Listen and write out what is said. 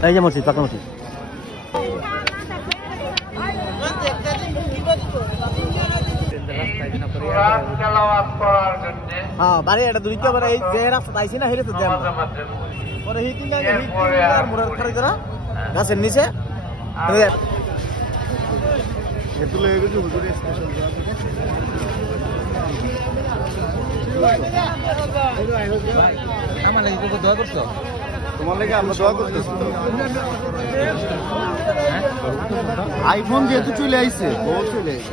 এই যে মসজিদ, পাকা মসজিদ। হ্যাঁ বাড়ি এটা দুইটা মানে এই যে রাস্তা আইছি না হেরে তো দেব পরে হিটিং আগে হিটিং আর মুরার খড়ি করা গাছের নিচে এত লয়ে গেছে হুজুরের স্পেশাল আমার লাগি কত দোয়া করছো তোমার লাগি আমরা দোয়া করতেছি তো আইফোন যেহেতু চলে আইছে ও চলে আইছে